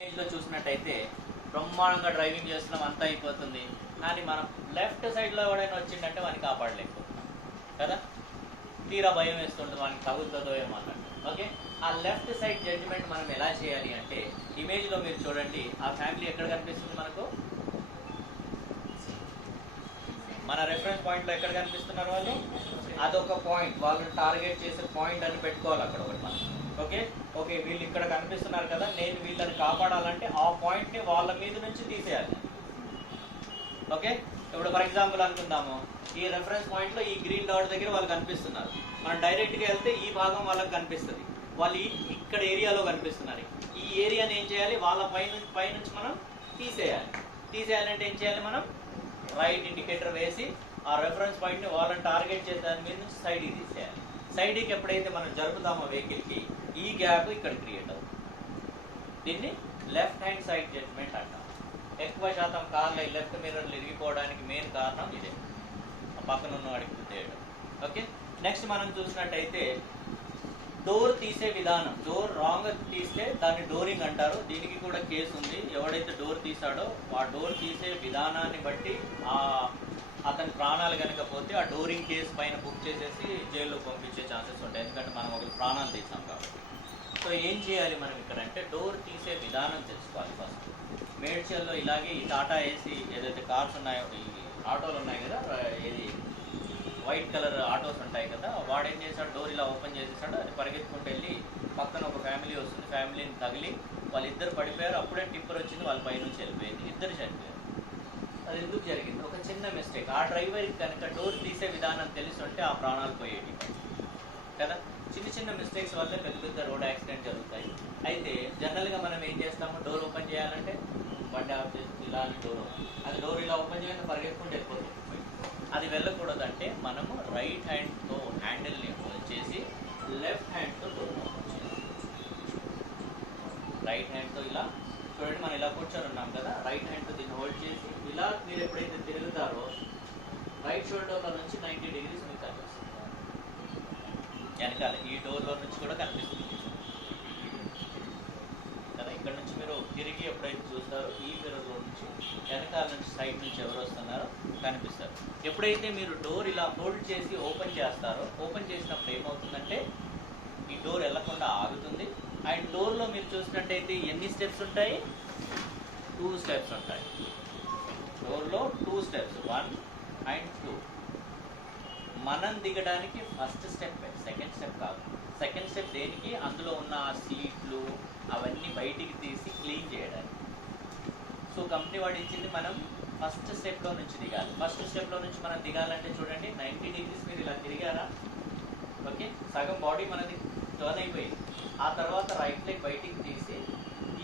లో చూసినట్టయితే బ్రహ్మాండంగా డ్రైవింగ్ చేస్తున్నాం, అంతా అయిపోతుంది. కానీ మనం లెఫ్ట్ సైడ్లో ఎవడైనా వచ్చిందంటే వాడిని కాపాడలేకపోతున్నాం కదా. తీరా భయం వేస్తుంటుంది, వానికి తగులుతుందో ఏమో అన్నట్టు. ఓకే, ఆ లెఫ్ట్ సైడ్ జడ్జిమెంట్ మనం ఎలా చేయాలి అంటే, ఇమేజ్లో మీరు చూడండి, ఆ ఫ్యామిలీ ఎక్కడ కనిపిస్తుంది మనకు? మన రెఫరెన్స్ పాయింట్లో ఎక్కడ కనిపిస్తున్నారు వాళ్ళు? అదొక పాయింట్, వాళ్ళని టార్గెట్ చేసే పాయింట్ అని పెట్టుకోవాలి అక్కడ ఒకటి మనం. ఓకే ఓకే, వీళ్ళు ఇక్కడ కనిపిస్తున్నారు కదా, నేను వీళ్ళని కాపాడాలంటే ఆ పాయింట్ని వాళ్ళ మీద నుంచి తీసేయాలి. ఓకే, ఇప్పుడు ఫర్ ఎగ్జాంపుల్ అనుకుందాము, ఈ రెఫరెన్స్ పాయింట్లో ఈ గ్రీన్ డాట్ దగ్గర వాళ్ళు కనిపిస్తున్నారు. మనం డైరెక్ట్గా వెళ్తే ఈ భాగం వాళ్ళకి కనిపిస్తుంది, వాళ్ళు ఇక్కడ ఏరియాలో కనిపిస్తున్నారు. ఈ ఏరియాని ఏం చేయాలి? వాళ్ళ పైనుంచి మనం తీసేయాలి. తీసేయాలంటే ఏం చేయాలి? మనం రైట్ ఇండికేటర్ వేసి ఆ రెఫరెన్స్ పాయింట్ని వాళ్ళని టార్గెట్ చేసే దాని మీద నుంచి సైడ్కి తీసేయాలి. సైడ్కి ఎప్పుడైతే మనం జరుపుతామో వెహికల్కి, ఈ గ్యాప్ ఇక్కడ క్రియేట్ అవుతుంది. దీన్ని లెఫ్ట్ హ్యాండ్ సైడ్ జడ్జ్మెంట్ అంటాం. ఎక్కువ శాతం కార్లు లెఫ్ట్ మిర్రర్లు ఇరిగిపోవడానికి మెయిన్ కారణం ఇదే, ఆ పక్కన ఉన్న వాడికి గుర్తేయడం. ఓకే, నెక్స్ట్ మనం చూసినట్టయితే డోర్ తీసే విధానం. డోర్ రాంగ్ తీస్తే దాన్ని డోరింగ్ అంటారు. దీనికి కూడా కేసు ఉంది. ఎవడైతే డోర్ తీసాడో ఆ డోర్ తీసే విధానాన్ని బట్టి అతని ప్రాణాలు కనుక పోతే ఆ డోరింగ్ కేసు పైన బుక్ చేసేసి జైల్లో పంపించే ఛాన్సెస్ ఉంటాయి, ఎందుకంటే మనం ఒక ప్రాణాలు తీసాం కాబట్టి. సో ఏం చేయాలి మనం ఇక్కడ అంటే, డోర్ తీసే విధానం తెలుసుకోవాలి ఫస్ట్. మేడ్చల్లో ఇలాగే ఈ టాటా ఏసీ ఏదైతే కార్స్ ఉన్నాయో, ఈ ఆటోలు ఉన్నాయి కదా, ఇది వైట్ కలర్ ఆటోస్ ఉంటాయి కదా, వాడు ఏం చేశాడు, డోర్ ఇలా ఓపెన్ చేసేసాడు. అది పరిగెత్తుకుంటూ వెళ్ళి పక్కన ఒక ఫ్యామిలీ వస్తుంది, ఫ్యామిలీని తగిలి వాళ్ళిద్దరు పడిపోయారు. అప్పుడే టిప్పర్ వచ్చింది, వాళ్ళ పైనుంచి వెళ్ళిపోయింది, ఇద్దరు చనిపోయారు. అది ఎందుకు జరిగింది? ఒక చిన్న మిస్టేక్. ఆ డ్రైవర్కి కనుక డోర్ తీసే విధానం తెలుసుంటే ఆ ప్రాణాలు పోయేవి కదా. చిన్న చిన్న మిస్టేక్స్ వల్ల పెద్ద పెద్ద రోడ్ యాక్సిడెంట్ జరుగుతాయి. అయితే జనరల్గా మనం ఏం చేస్తాము, డోర్ ఓపెన్ చేయాలంటే బండి ఆఫ్ చేసి ఇలా డోర్, అది డోర్ ఇలా ఓపెన్ చేయాలంటే పరిగెత్తుకుంటూ వెళ్ళిపోతుంది. అది వెళ్ళకూడదంటే మనము రైట్ హ్యాండ్తో హ్యాండిల్ని హోల్డ్ చేసి లెఫ్ట్ హ్యాండ్తో డోర్ ఓపెన్ చేయాలి. రైట్ హ్యాండ్తో ఇలా చూడండి, మనం ఇలా కూర్చొని ఉన్నాం కదా, రైట్ హ్యాండ్తో దీన్ని హోల్డ్ చేసి ఇలా మీరు ఎప్పుడైతే తిరుగుతారో రైట్ షోల్డర్లో నుంచి 90 degrees మీకు కనిపిస్తుంది. వెనకాల ఈ డోర్లో నుంచి కూడా కనిపిస్తుంది కదా. ఇక్కడ నుంచి మీరు తిరిగి ఎప్పుడైతే చూస్తారో ఈ మిర్రర్లో నుంచి వెనకాల నుంచి సైడ్ నుంచి ఎవరు వస్తున్నారో కనిపిస్తారు. ఎప్పుడైతే మీరు డోర్ ఇలా హోల్డ్ చేసి ఓపెన్ చేస్తారో, ఓపెన్ చేసినప్పుడు ఏమవుతుందంటే ఈ డోర్ వెళ్లకుండా ఆగుతుంది. అండ్ డోర్లో మీరు చూసినట్టయితే ఎన్ని స్టెప్స్ ఉంటాయి? 2 స్టెప్స్ ఉంటాయి. డోర్లో 2 స్టెప్స్, 1 and 2. మనం దిగడానికి ఫస్ట్ స్టెప్, సెకండ్ స్టెప్ కాదు. సెకండ్ స్టెప్ దేనికి? అందులో ఉన్న ఆ సీట్లు అవన్నీ బయటికి తీసి క్లీన్ చేయడానికి. సో కంపెనీ వాడు ఇచ్చింది మనం ఫస్ట్ స్టెప్లో నుంచి దిగాలి. ఫస్ట్ స్టెప్లో నుంచి మనం దిగాలంటే చూడండి, 90 degrees మీరు ఇలా తిరిగారా, ఓకే, సగం బాడీ మనది టర్న్ అయిపోయింది. ఆ తర్వాత రైట్ లెగ్ బయటికి తీసి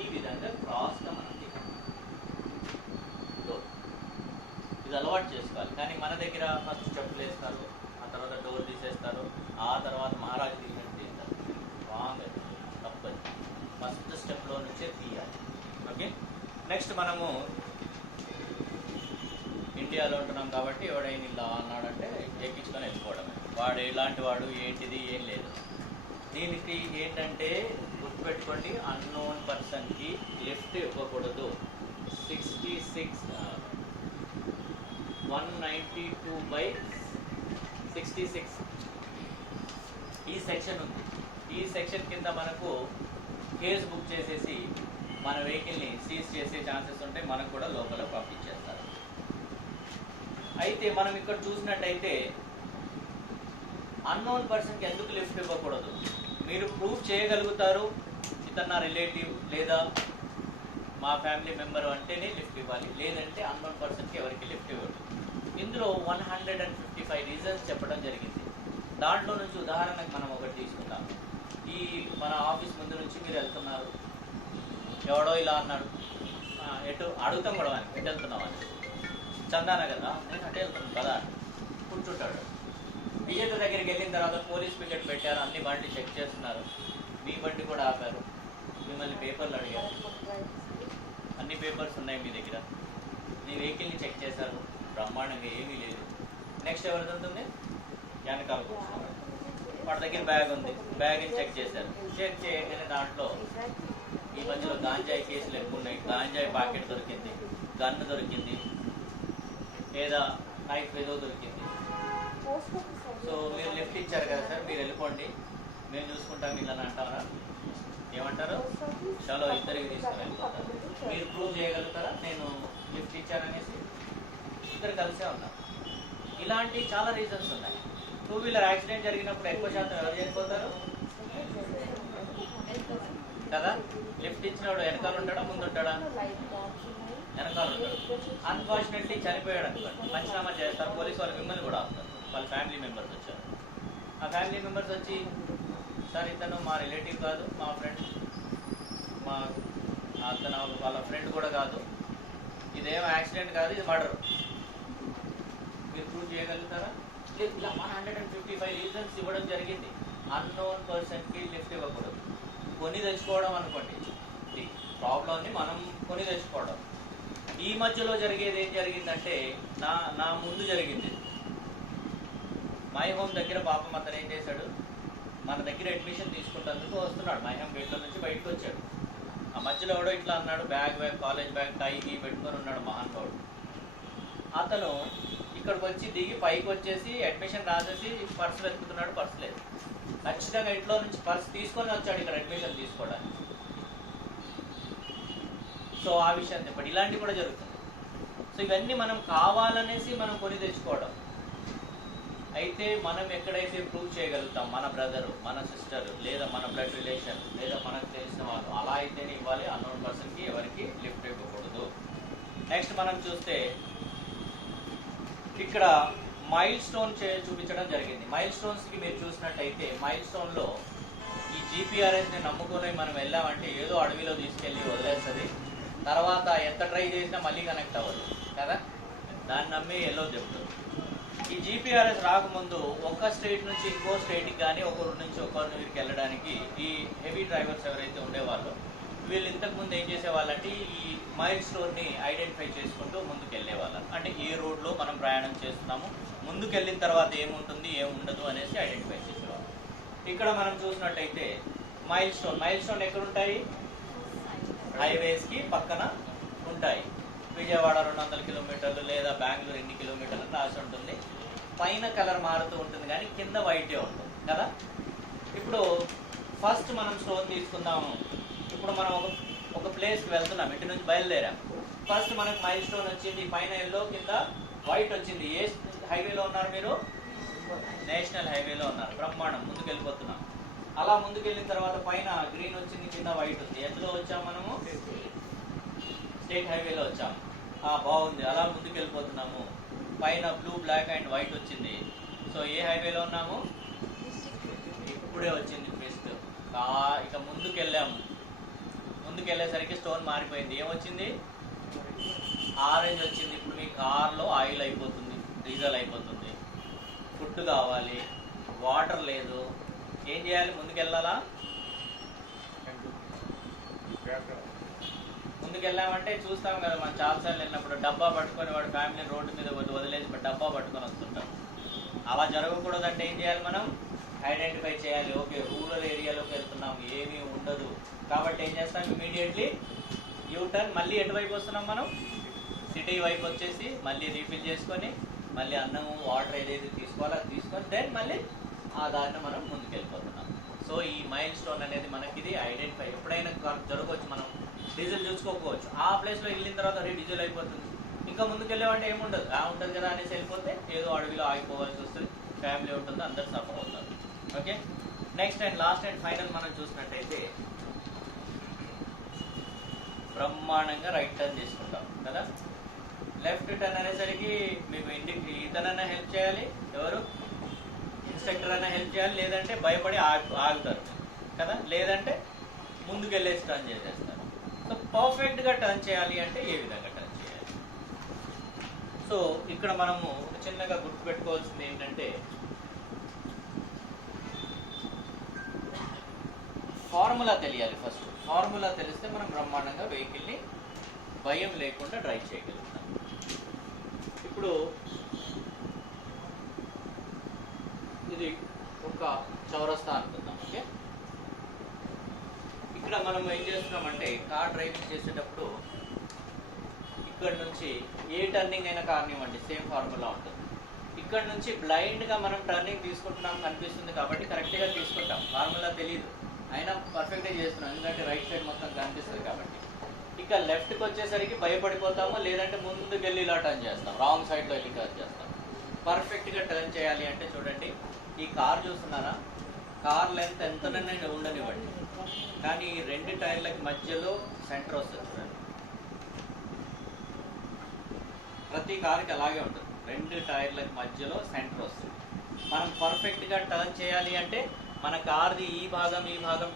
ఈ విధంగా క్రాస్గా మనం దిగాలి. డోర్ ఇది అలవాటు చేసుకోవాలి. కానీ మన దగ్గర ఫస్ట్ స్టెప్లు వేస్తారు, ఆ తర్వాత డోర్ తీసేస్తారు, ఆ తర్వాత మహారాజు దిగినట్టు తీస్తారు. రాంగ్, తప్పదు. ఫస్ట్ స్టెప్లో నుంచే తీయాలి. ఓకే, నెక్స్ట్ మనము ఇండియాలో ఉంటున్నాం కాబట్టి ఎవడైనా ఇలా అన్నాడంటే ఎక్కించుకొని వెళ్ళిపోవడమే. వాడు ఎలాంటి వాడు ఏంటిది ఏం లేదు. దీనికి ఏంటంటే గుర్తుపెట్టుకోండి, అన్నోన్ పర్సన్కి లిఫ్ట్ ఇవ్వకూడదు. 192/66 ఈ సెక్షన్ ఉంది. ఈ సెక్షన్ కింద మనకు కేసు బుక్ చేసేసి మన వెహికల్ని సీజ్ చేసే ఛాన్సెస్ ఉంటాయి, మనకు కూడా లోపల పంపించేస్తారు. అయితే మనం ఇక్కడ చూసినట్టయితే అన్నోన్ పర్సన్కి ఎందుకు లిఫ్ట్ ఇవ్వకూడదు? మీరు ప్రూఫ్ చేయగలుగుతారు, ఇతను నా రిలేటివ్ లేదా మా ఫ్యామిలీ మెంబర్ అంటేనే లిఫ్ట్ ఇవ్వాలి, లేదంటే అన్నోన్ పర్సన్కి ఎవరికి లిఫ్ట్ ఇవ్వదు. ఇందులో 155 రీజన్స్ చెప్పడం జరిగింది. దాంట్లో నుంచి ఉదాహరణకు మనం ఒకటి తీసుకుందాం. ఈ మన ఆఫీస్ ముందు నుంచి మీరు వెళ్తున్నారు, ఎవడో ఇలా అన్నాడు, ఎటు అడుగుతాం కూడా అని, ఎటు వెళ్తున్నాం అని. చందానగర్, నేను అటే వెళ్తున్నాను కదా, కూర్చుంటాడు. విజేత దగ్గరికి వెళ్ళిన తర్వాత పోలీస్ పికెట్ పెట్టారు, అన్ని బండి చెక్ చేస్తున్నారు, మీ బండి కూడా ఆపారు, మిమ్మల్ని పేపర్లు అడిగారు, అన్ని పేపర్స్ ఉన్నాయి మీ దగ్గర, మీ వెహికల్ని చెక్ చేశారు, బ్రహ్మాండంగా ఏమీ లేదు. నెక్స్ట్ ఎవరిది ఉంటుంది? వెనకాల కూర్చున్నాడు, వాడి దగ్గర బ్యాగ్ ఉంది, బ్యాగ్ని చెక్ చేశారు. చెక్ చేయగానే దాంట్లో ఈ మధ్యలో గాంజాయి కేసులు ఎక్కువ ఉన్నాయి. గాంజాయి ప్యాకెట్ దొరికింది, గన్ను దొరికింది, లేదా నైఫ్ ఏదో దొరికింది. సో మీరు లిఫ్ట్ ఇచ్చారు కదా సార్, మీరు వెళ్ళిపోండి, మేము చూసుకుంటాం వీళ్ళని అంటారా? ఏమంటారు? చలో ఇద్దరికి తీసుకుని వెళ్ళిపోతారు. మీరు ప్రూవ్ చేయగలుగుతారా నేను లిఫ్ట్ ఇచ్చాననేసి? ఇద్దరు కలిసే ఉన్నారు. ఇలాంటి చాలా రీజన్స్ ఉన్నాయి. టూ వీలర్ యాక్సిడెంట్ జరిగినప్పుడు ఎక్కువ శాతం ఎవరు చనిపోతారు కదా? లిఫ్ట్ ఇచ్చినప్పుడు వెనకాల ఉంటాడా, ముందు ఉంటాడా? వెనకాల ఉంటాడు. అన్ఫార్చునేట్లీ చనిపోయాడు అనుకోండి, పంచనామా చేస్తారు, పోలీసు వాళ్ళు మిమ్మల్ని కూడా ఆపుతారు. వాళ్ళ ఫ్యామిలీ మెంబర్స్ వచ్చారు. ఆ ఫ్యామిలీ మెంబర్స్ వచ్చి, సార్ ఇతను మా రిలేటివ్ కాదు, మా ఫ్రెండ్, అతను వాళ్ళ ఫ్రెండ్ కూడా కాదు, ఇదేం యాక్సిడెంట్ కాదు, ఇది మర్డర్, మీరు ప్రూవ్ చేయగలుగుతారా? ఇలా 155 రీజన్స్ ఇవ్వడం జరిగింది. అన్నోన్ పర్సన్కి లిఫ్ట్ ఇవ్వకూడదు. కొని తెచ్చుకోవడం అనుకోండి, ఈ ప్రాబ్లమ్ని మనం కొని తెచ్చుకోవడం. ఈ మధ్యలో జరిగేది ఏం జరిగిందంటే, నా ముందు జరిగింది. మై హోమ్ దగ్గర పాపం అతను ఏం చేశాడు, మన దగ్గర అడ్మిషన్ తీసుకుంటేందుకు వస్తున్నాడు, మై హోమ్ గేట్లో నుంచి బయటకు వచ్చాడు. ఆ మధ్యలో ఎవడో ఇట్లా అన్నాడు, బ్యాగ్ కాలేజ్ బ్యాగ్ టై పెట్టుకొని ఉన్నాడు మహానుభావుడు. అతను ఇక్కడికి వచ్చి దిగి పైకి వచ్చేసి అడ్మిషన్ రాసేసి పర్స్ వెతుకుతున్నాడు, పర్స్ లేదు. ఖచ్చితంగా ఇంట్లో నుంచి పర్స్ తీసుకొని వచ్చాడు ఇక్కడ అడ్మిషన్ తీసుకోవడానికి. సో ఆ విషయం చెప్పండి, ఇలాంటివి కూడా జరుగుతుంది. సో ఇవన్నీ మనం కావాలనేసి మనం కొని తెచ్చుకోవడం. అయితే మనం ఎక్కడైతే ప్రూవ్ చేయగలుగుతాం, మన బ్రదరు, మన సిస్టర్, లేదా మన బ్లడ్ రిలేషన్, లేదా మనకు తెలిసిన వాళ్ళు, అలా అయితేనే ఇవ్వాలి. అన్నోన్ పర్సన్కి ఎవరికి లిఫ్ట్ ఇవ్వకూడదు. నెక్స్ట్ మనం చూస్తే ఇక్కడ మైల్ స్టోన్ చూపించడం జరిగింది. మైల్ స్టోన్స్కి మీరు చూసినట్టయితే, మైల్ స్టోన్లో ఈ జీపీఆర్ఎస్ని నమ్ముకొని మనం వెళ్ళామంటే ఏదో అడవిలో తీసుకెళ్ళి వదిలేస్తుంది, తర్వాత ఎంత ట్రై చేసినా మళ్ళీ కనెక్ట్ అవ్వదు కదా, దాన్ని నమ్మి ఎల్లో చెప్తుంది. ఈ జీపీఆర్ఎస్ రాకముందు ఒక స్టేట్ నుంచి ఇంకో స్టేట్కి కానీ, ఒకరి నుంచి ఒకరి ఊరికి వెళ్ళడానికి ఈ హెవీ డ్రైవర్స్ ఎవరైతే ఉండేవాళ్ళో వీళ్ళు ఇంతకుముందు ఏం చేసేవాళ్ళంటే ఈ మైల్ స్టోన్ని ఐడెంటిఫై చేసుకుంటూ ముందుకు వెళ్ళేవాళ్ళు. అంటే ఏ రోడ్లో మనం ప్రయాణం చేస్తున్నాము, ముందుకు వెళ్ళిన తర్వాత ఏముంటుంది ఏముండదు అనేసి ఐడెంటిఫై చేసేవాళ్ళు. ఇక్కడ మనం చూసినట్టయితే మైల్ స్టోన్ ఎక్కడుంటాయి? హైవేస్కి పక్కన ఉంటాయి. విజయవాడ 200 కిలోమీటర్లు లేదా బెంగళూరు ఎన్ని కిలోమీటర్లు రాసి ఉంటుంది. పైన కలర్ మారుతూ ఉంటుంది కానీ కింద వైటే ఉంటుంది కదా. ఇప్పుడు ఫస్ట్ మనం స్టోన్ తీసుకుందాము. ఇప్పుడు మనం ఒక ప్లేస్కి వెళ్తున్నాం, ఇంటి నుంచి బయలుదేరాం. ఫస్ట్ మనకు మైల్ స్టోన్ వచ్చింది, పైన ఎల్లో కింద వైట్ వచ్చింది. ఏ హైవేలో ఉన్నారు మీరు? నేషనల్ హైవేలో ఉన్నారు. బ్రహ్మాండం, ముందుకు వెళ్ళిపోతున్నాం. అలా ముందుకెళ్ళిన తర్వాత పైన గ్రీన్ వచ్చింది, కింద వైట్ ఉంది. ఎందులో వచ్చాము మనము? స్టేట్ హైవేలో వచ్చాము. బాగుంది, అలా ముందుకు వెళ్ళిపోతున్నాము. పైన బ్లూ, బ్లాక్ అండ్ వైట్ వచ్చింది. సో ఏ హైవేలో ఉన్నాము? ఇప్పుడే వచ్చింది ట్విస్ట్. ఇక ముందుకు వెళ్ళాము. ముందుకు వెళ్ళేసరికి స్టోన్ మారిపోయింది. ఏమొచ్చింది? ఆరెంజ్ వచ్చింది. ఇప్పుడు మీ కార్లో ఆయిల్ అయిపోతుంది, డీజిల్ అయిపోతుంది, ఫుడ్ కావాలి, వాటర్ లేదు. ఏం చేయాలి? ముందుకు వెళ్ళాలా? ముందుకు వెళ్ళామంటే చూస్తాం కదా, మనం చాలాసార్లు వెళ్ళినప్పుడు డబ్బా పట్టుకొని వాడు ఫ్యామిలీ రోడ్డు మీద వదిలేసి డబ్బా పట్టుకొని వస్తుంటాం. అలా జరగకూడదంటే ఏం చేయాలి? మనం ఐడెంటిఫై చేయాలి. ఓకే, రూరల్ ఏరియాలోకి వెళ్తున్నాం, ఏమీ ఉండదు కాబట్టి ఏం చేస్తాం? Immediately U turn. మళ్ళీ ఎటువైపు వస్తున్నాం మనం? సిటీ వైపు వచ్చేసి మళ్ళీ రీఫిల్ చేసుకొని మళ్ళీ అన్నము వాటర్ ఏదైతే తీసుకోవాలో అది తీసుకొని దెన్ మళ్ళీ ఆ దారిని మనం ముందుకు వెళ్ళిపోతున్నాం. సో ఈ మైల్ స్టోన్ అనేది మనకి ఇది ఐడెంటిఫై. ఎప్పుడైనా జరగవచ్చు, మనం డీజిల్ చూసుకోకపోవచ్చు. ఆ ప్లేస్లో వెళ్ళిన తర్వాత అరే డీజిల్ అయిపోతుంది, ఇంకా ముందుకు వెళ్ళేవాడి ఏముండదు, ఉంటుంది కదా అనేసి వెళ్ళిపోతే ఏదో అడవిలో ఆగిపోవాల్సి వస్తుంది, ఫ్యామిలీ ఉంటుంది, అందరు సఫర్ అవుతారు. Okay, next and last and final మనం చూసినట్టయితే బ్రహ్మాండంగా రైట్ టర్న్ తీసుకుంటాం కదా. లెఫ్ట్ టర్న్ అనేసరికి మీకు ఇంటికి ఇతనైనా హెల్ప్ చేయాలి, ఎవరు ఇన్స్ట్రక్టర్ అయినా హెల్ప్ చేయాలి, లేదంటే భయపడి ఆగుతారు కదా, లేదంటే ముందుకు వెళ్ళేసి టర్న్ చేసేస్తారు. సో పర్ఫెక్ట్గా టర్న్ చేయాలి అంటే ఏ విధంగా టర్న్ చేయాలి? సో ఇక్కడ మనము ఒక చిన్నగా గుర్తుపెట్టుకోవాల్సింది ఏంటంటే, ఫార్ములా తెలియాలి. ఫస్ట్ ఫార్ములా తెలిస్తే మనం బ్రహ్మాండంగా వెహికల్ని భయం లేకుండా డ్రైవ్ చేయగలుగుతాం. ఇప్పుడు ఇది ఒక చౌరస్తా అనుకుందాం. ఓకే, ఇక్కడ ఇక్కడ మనం ఏం చేస్తున్నామంటే కార్ డ్రైవింగ్ చేసేటప్పుడు ఇక్కడ నుంచి ఏ టర్నింగ్ అయినా కానివ్వండి సేమ్ ఫార్ములా ఉంటుంది. ఇక్కడ నుంచి బ్లైండ్గా మనం టర్నింగ్ తీసుకుంటున్నాం కనిపిస్తుంది కాబట్టి కరెక్ట్గా తీసుకుంటాం, ఫార్ములా తెలియదు అయినా పర్ఫెక్ట్గా చేస్తున్నాం ఎందుకంటే రైట్ సైడ్ మొత్తం కనిపిస్తుంది కాబట్టి. ఇక లెఫ్ట్కి వచ్చేసరికి భయపడిపోతాము, లేదంటే ముందుకు వెళ్ళి ఇలా టర్న్ చేస్తాం, రాంగ్ సైడ్లో వెళ్ళి టర్న్ చేస్తాం. పర్ఫెక్ట్గా టర్న్ చేయాలి అంటే చూడండి, ఈ కార్ చూస్తున్నారా, కార్ లెంత్ ఎంతనైనా ఉండనివ్వండి, కానీ ఈ రెండు టైర్లకి మధ్యలో సెంటర్ వస్తుంది చూడండి. ప్రతి కార్కి అలాగే ఉంటుంది, రెండు టైర్లకు మధ్యలో సెంటర్ వస్తుంది. మనం పర్ఫెక్ట్గా టర్న్ చేయాలి అంటే మన కార్ది ఈ భాగం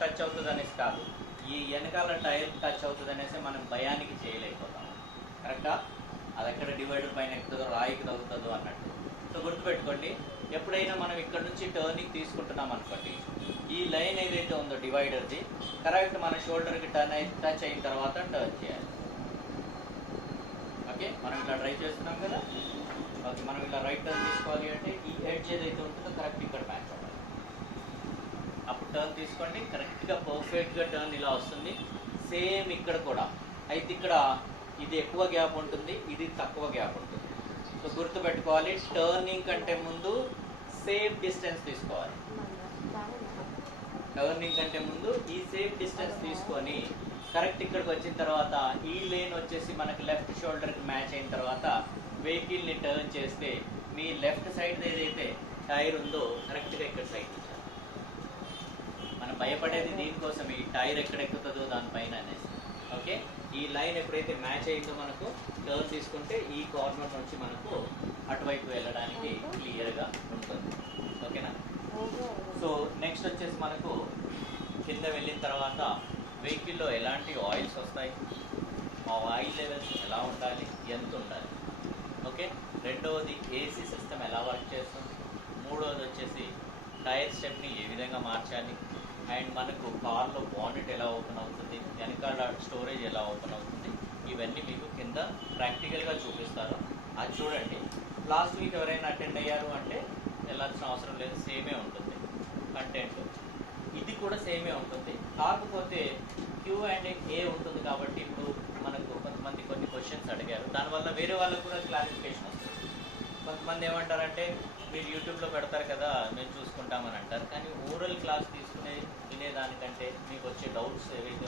టచ్ అవుతుంది అనేసి కాదు, ఈ వెనకాల టైర్ టచ్ అవుతుంది అనేసి మనం భయానికి చేయలేకపోతాం. కరెక్టా? అది ఎక్కడ డివైడర్ పైన ఎక్కుతుందో రాయికి తగ్గుతుందో అన్నట్టు. సో గుర్తుపెట్టుకోండి, ఎప్పుడైనా మనం ఇక్కడ నుంచి టర్నింగ్ తీసుకుంటున్నాం అనుకోండి, ఈ లైన్ ఏదైతే ఉందో డివైడర్ది కరెక్ట్ మన షోల్డర్కి టచ్ అయిన తర్వాత టర్న్ చేయాలి. ఓకే, మనం ఇలా డ్రైవ్ చేస్తున్నాం కదా, ఓకే, మనం ఇలా రైట్ టర్న్ తీసుకోవాలి అంటే ఈ ఎడ్జ్ ఏదైతే ఉంటుందో కరెక్ట్ ఇక్కడ మ్యాచ్ అవ్వాలి. అప్పుడు టర్న్ తీసుకోండి, కరెక్ట్గా పర్ఫెక్ట్గా టర్న్ ఇలా వస్తుంది. సేమ్ ఇక్కడ కూడా అయితే ఇక్కడ ఇది ఎక్కువ గ్యాప్ ఉంటుంది, ఇది తక్కువ గ్యాప్ ఉంటుంది. సో గుర్తుపెట్టుకోవాలి, టర్నింగ్ కంటే ముందు సేఫ్ డిస్టెన్స్ తీసుకోవాలి. టర్నింగ్ కంటే ముందు ఈ సేఫ్ డిస్టెన్స్ తీసుకొని కరెక్ట్ ఇక్కడికి వచ్చిన తర్వాత ఈ లేన్ వచ్చేసి మనకి లెఫ్ట్ షోల్డర్కి మ్యాచ్ అయిన తర్వాత వెహికల్ని టర్న్ చేస్తే మీ లెఫ్ట్ సైడ్ ఏదైతే టైర్ ఉందో కరెక్ట్గా ఇక్కడ సైడ్ ఇచ్చారు. మనం భయపడేది దీనికోసం, ఈ టైర్ ఎక్కడెక్కుతుందో దానిపైన అనేసి. ఓకే, ఈ లైన్ ఎప్పుడైతే మ్యాచ్ అయిందో మనకు టర్న్ తీసుకుంటే ఈ కార్నర్ నుంచి మనకు అటువైపు వెళ్ళడానికి క్లియర్గా ఉంటుంది. ఓకేనా? సో నెక్స్ట్ వచ్చేసి మనకు కింద వెళ్ళిన తర్వాత వెహికల్లో ఎలాంటి ఆయిల్స్ వస్తాయి, ఆ ఆయిల్ లెవెల్స్ ఎలా ఉండాలి, ఎంత ఉండాలి. ఓకే, రెండవది ఏసీ సిస్టమ్ ఎలా వర్క్ చేస్తుంది, మూడవది వచ్చేసి టైర్ స్టెప్ని ఏ విధంగా మార్చాలి, అండ్ మనకు కార్లో బానెట్ ఎలా ఓపెన్ అవుతుంది, వెనకాల స్టోరేజ్ ఎలా ఓపెన్ అవుతుంది, ఇవన్నీ మీకు కింద ప్రాక్టికల్గా చూపిస్తారు. అది చూడండి. లాస్ట్ వీక్ ఎవరైనా అటెండ్ అయ్యారు అంటే వెళ్ళాల్సిన అవసరం లేదు, సేమే ఉంటుంది కంటెంట్. ఇది కూడా సేమే ఉంటుంది, కాకపోతే క్యూ అండ్ ఏ ఉంటుంది కాబట్టి ఇప్పుడు మనకు కొంతమంది కొన్ని క్వశ్చన్స్ అడిగారు, దానివల్ల వేరే వాళ్ళకు కూడా క్లారిఫికేషన్ వస్తుంది. కొంతమంది ఏమంటారంటే మీరు యూట్యూబ్లో పెడతారు కదా మేము చూసుకుంటామని అంటారు, కానీ ఓరల్ క్లాస్ తీసుకునే వినేదానికంటే మీకు వచ్చే డౌట్స్ ఏవైతే